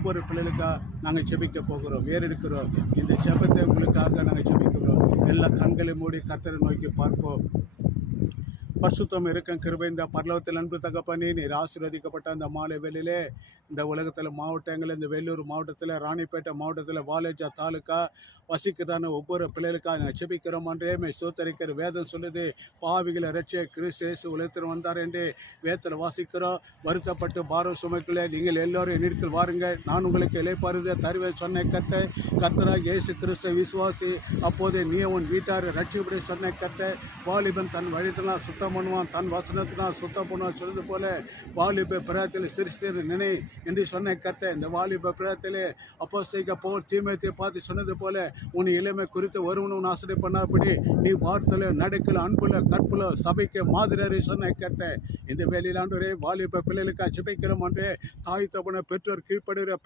ஒவ்வொரு பிள்ளைகளுக்காக நாங்கள் ஜெபிக்க போகிறோம், ஏறெடுக்கிறோம். இந்த ஜெபத்தை உங்களுக்காக நாங்கள் ஜெபிக்கிறோம். எல்லா கண்களை மூடி கர்த்தரை நோக்கி பார்ப்போம். பரிசுத்தம் இருக்கும் கிருபை இந்த பரலோகத்தில் அன்பு தகப்பனே, நீர் ஆசீர்வதிக்கப்பட்ட அந்த மாலை வேளையிலே இந்த உலகத்தில் மாவட்டங்கள், இந்த வேலூர் மாவட்டத்தில், ராணிப்பேட்டை மாவட்டத்தில், வாலேஜா தாலுக்கா வசிக்குதான ஒவ்வொரு பிள்ளைகளுக்காக நாங்கள் ஜெபிக்கிறோம். அன்றே சோத்தரிக்கிற வேதம் சொல்லுது, பாவிகளை ரட்சிய கிறிஸ்து இயேசு உலகத்தில் வந்தார் என்று வேதத்தில் வாசிக்கிறோம். வருத்தப்பட்டு பாரம் சுமைக்குள்ளே நீங்கள் எல்லோரும் என்னிடத்தில் வாருங்கள், நான் உங்களுக்கு இளைப்பாறுதலை தருவேன் சொன்ன கர்த்தராகிய இயேசு கிறிஸ்துவை விசுவாசி, அப்போதே நீ உன் வீட்டார் ரட்சிப்படி சொன்ன கர்த்தர். வாலிபன் தன் வழித்தனால் சுத்தம் பண்ணுவான், தன் வசனத்தினால் சுத்தம் பண்ணுவான் சொல்வது போல வாலிப பிராயத்தில் சிறுசிறு நினை என்று சொன்ன கர்த்தர். இந்த வாலிப பிராயத்திலே அப்போஸ்தலனாகிய பவுல் தீமோத்தேயுவை பார்த்து சொன்னது போல உன் இளமை குறித்து ஒருவனும் ஆசை பண்ணாதபடி நீ வார்த்தையில, நடக்கல, அன்புல, கற்புல சபைக்கு மாதிரி சொன்ன கர்த்தர். இந்த வேலையில் ஆண்டவரே வாலிப பிள்ளைகளுக்காக ஜெபிக்கிறோம். தாய் தகப்பனை பெற்றோர் கீழ்ப்படுகிற